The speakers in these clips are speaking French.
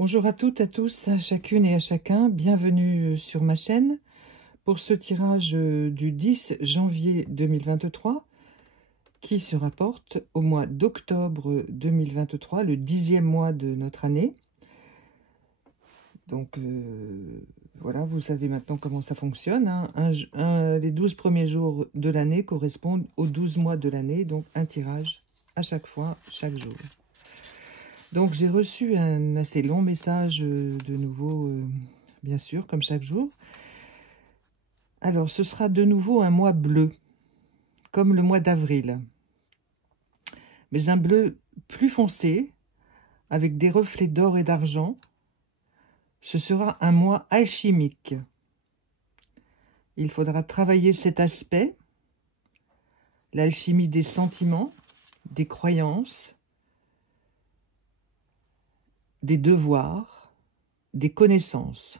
Bonjour à toutes, à tous, à chacune et à chacun. Bienvenue sur ma chaîne pour ce tirage du 10 janvier 2023 qui se rapporte au mois d'octobre 2023, le 10e mois de notre année. Donc voilà, vous savez maintenant comment ça fonctionne. Les 12 premiers jours de l'année correspondent aux 12 mois de l'année, donc un tirage à chaque fois, chaque jour. Donc j'ai reçu un assez long message de nouveau, bien sûr, comme chaque jour. Alors ce sera de nouveau un mois bleu, comme le mois d'avril. Mais un bleu plus foncé, avec des reflets d'or et d'argent. Ce sera un mois alchimique. Il faudra travailler cet aspect, l'alchimie des sentiments, des croyances, des devoirs, des connaissances.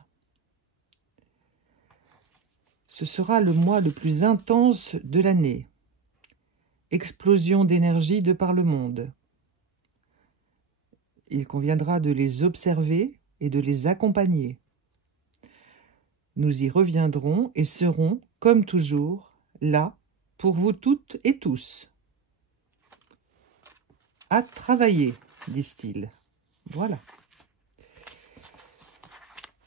Ce sera le mois le plus intense de l'année. Explosion d'énergie de par le monde. Il conviendra de les observer et de les accompagner. Nous y reviendrons et serons, comme toujours, là pour vous toutes et tous. À travailler, disent-ils. Voilà.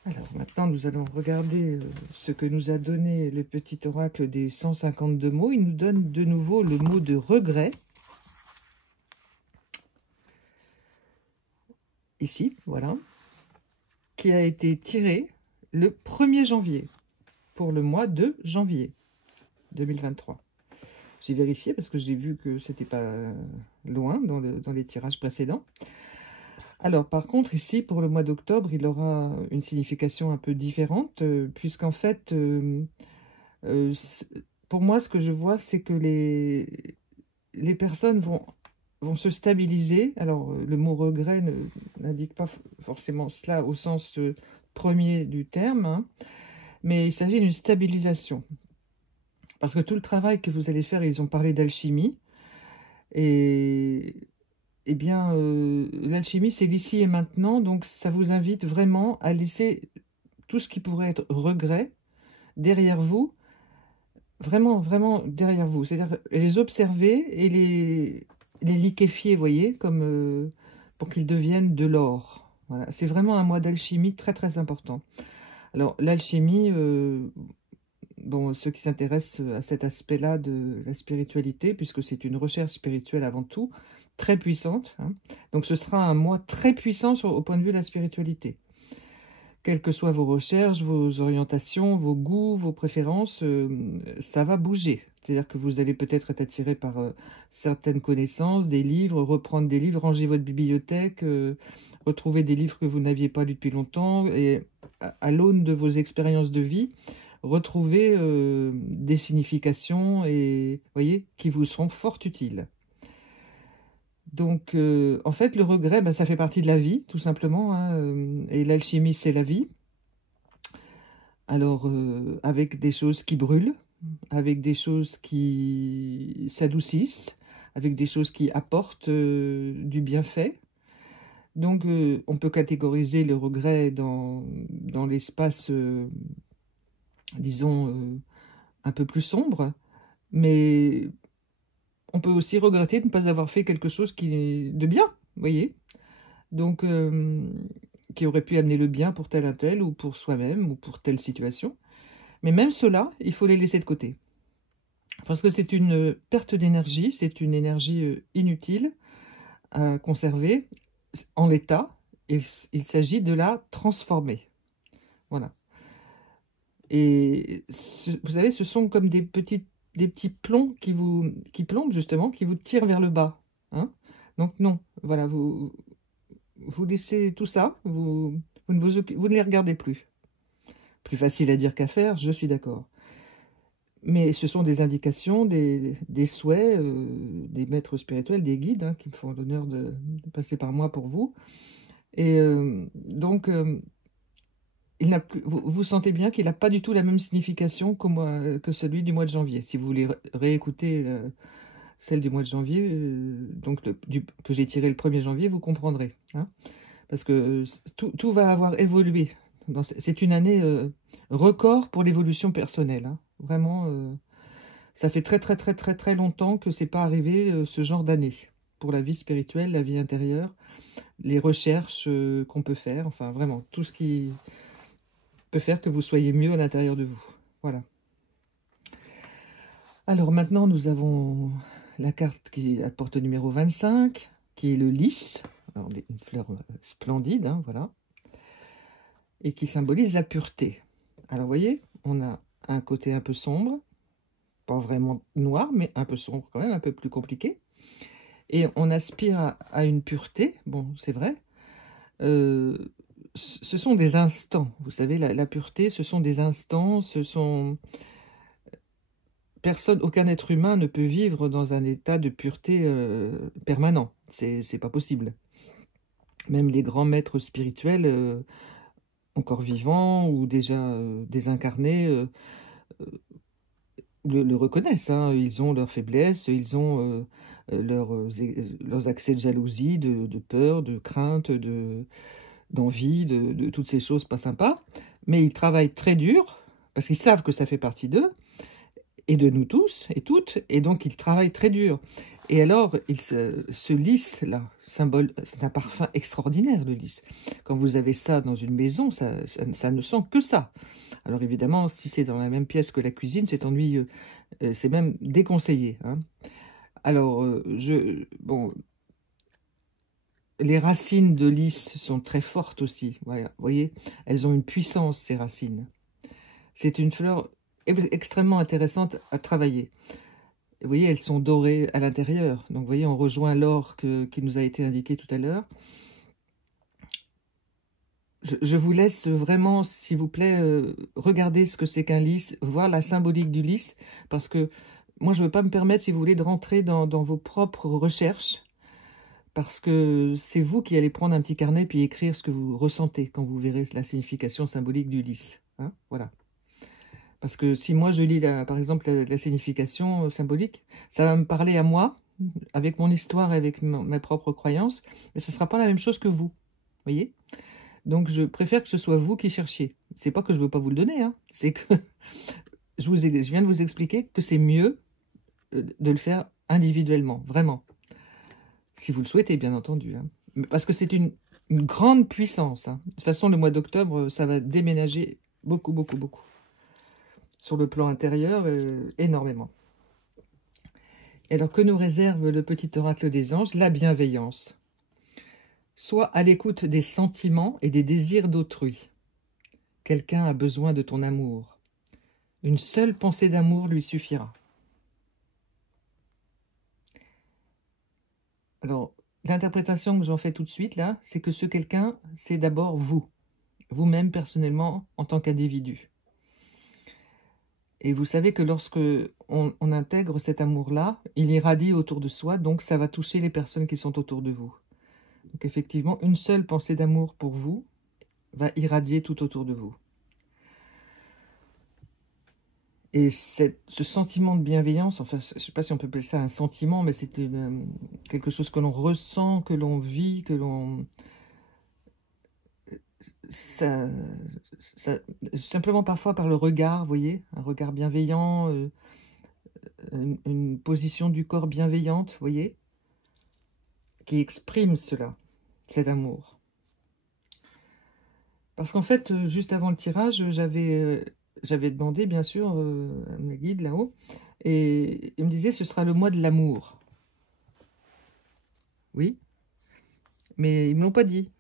Alors maintenant, nous allons regarder ce que nous a donné le petit oracle des 152 mots. Il nous donne de nouveau le mot de regret. Ici, voilà. Qui a été tiré le 1er janvier, pour le mois de janvier 2023. J'ai vérifié parce que j'ai vu que c'était pas loin dans les tirages précédents. Alors, par contre, ici, pour le mois d'octobre, il aura une signification un peu différente, puisqu'en fait, pour moi, ce que je vois, c'est que les personnes vont se stabiliser. Alors, le mot regret n'indique pas forcément cela au sens premier du terme, hein, mais il s'agit d'une stabilisation. Parce que tout le travail que vous allez faire, ils ont parlé d'alchimie, et bien, l'alchimie, c'est l'ici et maintenant, donc ça vous invite vraiment à laisser tout ce qui pourrait être regret derrière vous, vraiment, vraiment derrière vous. C'est-à-dire les observer et les liquéfier, vous voyez, comme pour qu'ils deviennent de l'or. Voilà. C'est vraiment un mois d'alchimie très, très important. Alors, l'alchimie, bon, ceux qui s'intéressent à cet aspect-là de la spiritualité, puisque c'est une recherche spirituelle avant tout, très puissante, hein. Donc ce sera un mois très puissant au point de vue de la spiritualité. Quelles que soient vos recherches, vos orientations, vos goûts, vos préférences, ça va bouger. C'est-à-dire que vous allez peut-être être attiré par certaines connaissances, des livres, reprendre des livres, ranger votre bibliothèque, retrouver des livres que vous n'aviez pas lus depuis longtemps, et à l'aune de vos expériences de vie, retrouver des significations, et voyez, qui vous seront fort utiles. Donc, en fait, le regret, ben, ça fait partie de la vie, tout simplement, hein, et l'alchimie, c'est la vie. Alors, avec des choses qui brûlent, avec des choses qui s'adoucissent, avec des choses qui apportent du bienfait. Donc, on peut catégoriser le regret dans l'espace, disons, un peu plus sombre, mais on peut aussi regretter de ne pas avoir fait quelque chose qui est de bien, vous voyez. Donc, qui aurait pu amener le bien pour tel un tel, ou pour soi-même, ou pour telle situation. Mais même cela, il faut les laisser de côté. Parce que c'est une perte d'énergie, c'est une énergie inutile à conserver en l'état. Il s'agit de la transformer. Voilà. Et vous savez, ce sont comme des petits plombs qui plombent justement, qui vous tirent vers le bas. Hein. Donc non, voilà, vous laissez tout ça, vous ne les regardez plus. Plus facile à dire qu'à faire, je suis d'accord. Mais ce sont des indications, des souhaits, des maîtres spirituels, des guides, hein, qui me font l'honneur de passer par moi pour vous. Et donc, vous sentez bien qu'il n'a pas du tout la même signification que celui du mois de janvier. Si vous voulez réécouter celle du mois de janvier, donc que j'ai tiré le 1er janvier, vous comprendrez. Hein. Parce que tout va avoir évolué. C'est une année record pour l'évolution personnelle, hein. Vraiment, ça fait très très très très très longtemps que c'est pas arrivé ce genre d'année. Pour la vie spirituelle, la vie intérieure, les recherches qu'on peut faire, enfin vraiment, tout ce qui peut faire que vous soyez mieux à l'intérieur de vous. Voilà. Alors maintenant, nous avons la carte qui apporte le numéro 25, qui est le lys. Alors, une fleur splendide, hein, voilà. Et qui symbolise la pureté. Alors, vous voyez, on a un côté un peu sombre, pas vraiment noir, mais un peu sombre quand même, un peu plus compliqué. Et on aspire à une pureté, bon, c'est vrai. Ce sont des instants, vous savez, la pureté, ce sont des instants, ce sont... aucun être humain ne peut vivre dans un état de pureté permanent, c'est pas possible. Même les grands maîtres spirituels, encore vivants ou déjà désincarnés, le reconnaissent, hein. Ils ont leurs faiblesses, ils ont leurs accès de jalousie, de peur, de crainte, d'envie, de toutes ces choses pas sympas. Mais ils travaillent très dur, parce qu'ils savent que ça fait partie d'eux, et de nous tous et toutes, et donc ils travaillent très dur. Et alors, ce lys, là, symbole, c'est un parfum extraordinaire, le lys. Quand vous avez ça dans une maison, ça ne sent que ça. Alors évidemment, si c'est dans la même pièce que la cuisine, c'est ennuyeux. C'est même déconseillé, hein. Alors, bon, les racines de lys sont très fortes aussi. Voilà, vous voyez, elles ont une puissance, ces racines. C'est une fleur extrêmement intéressante à travailler. Vous voyez, elles sont dorées à l'intérieur. Donc, vous voyez, on rejoint l'or qui nous a été indiqué tout à l'heure. Je vous laisse vraiment, s'il vous plaît, regarder ce que c'est qu'un lys, voir la symbolique du lys, parce que moi, je ne veux pas me permettre, si vous voulez, de rentrer dans vos propres recherches, parce que c'est vous qui allez prendre un petit carnet puis écrire ce que vous ressentez quand vous verrez la signification symbolique du lys, hein, voilà. Parce que si moi je lis, par exemple, la signification symbolique, ça va me parler à moi, avec mon histoire et avec mes propres croyances, mais ce ne sera pas la même chose que vous, voyez. Donc je préfère que ce soit vous qui cherchiez. C'est pas que je ne veux pas vous le donner, hein, c'est que je viens de vous expliquer que c'est mieux de le faire individuellement, vraiment. Si vous le souhaitez, bien entendu, hein. Parce que c'est une grande puissance, hein. De toute façon, le mois d'octobre, ça va déménager beaucoup, beaucoup, beaucoup. Sur le plan intérieur, énormément. Et alors, que nous réserve le petit oracle des anges? La bienveillance. Sois à l'écoute des sentiments et des désirs d'autrui. Quelqu'un a besoin de ton amour. Une seule pensée d'amour lui suffira. Alors, l'interprétation que j'en fais tout de suite, là, c'est que ce quelqu'un, c'est d'abord vous. Vous-même, personnellement, en tant qu'individu. Et vous savez que lorsque on intègre cet amour-là, il irradie autour de soi, donc ça va toucher les personnes qui sont autour de vous. Donc effectivement, une seule pensée d'amour pour vous va irradier tout autour de vous. Et ce sentiment de bienveillance, enfin, je ne sais pas si on peut appeler ça un sentiment, mais c'est quelque chose que l'on ressent, que l'on vit, que l'on... simplement parfois par le regard, vous voyez, un regard bienveillant, une position du corps bienveillante, vous voyez, qui exprime cela, cet amour. Parce qu'en fait, juste avant le tirage, j'avais demandé, bien sûr, à mes guides là-haut, et ils me disaient, ce sera le mois de l'amour. Oui, mais ils ne me l'ont pas dit.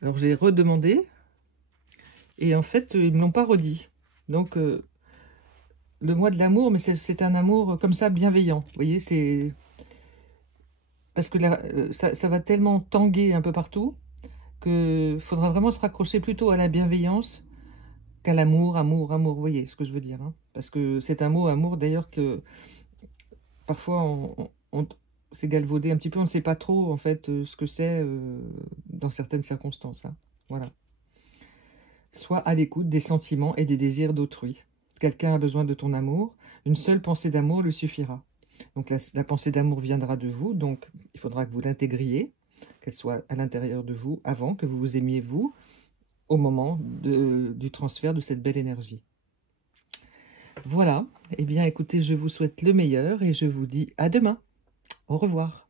Alors j'ai redemandé, et en fait, ils ne me l'ont pas redit. Donc, le mois de l'amour, mais c'est un amour comme ça, bienveillant. Vous voyez, c'est... Parce que ça va tellement tanguer un peu partout, qu'il faudra vraiment se raccrocher plutôt à la bienveillance qu'à l'amour, amour, amour. Vous voyez ce que je veux dire, hein? Parce que c'est un mot, amour, d'ailleurs, que parfois on s'est galvaudé un petit peu. On ne sait pas trop, en fait, ce que c'est dans certaines circonstances, hein. Voilà. Sois à l'écoute des sentiments et des désirs d'autrui. Quelqu'un a besoin de ton amour. Une seule pensée d'amour lui suffira. Donc la pensée d'amour viendra de vous, donc il faudra que vous l'intégriez. qu'elle soit à l'intérieur de vous, avant que vous vous aimiez vous, au moment du transfert de cette belle énergie. Voilà, eh bien écoutez, je vous souhaite le meilleur et je vous dis à demain. Au revoir.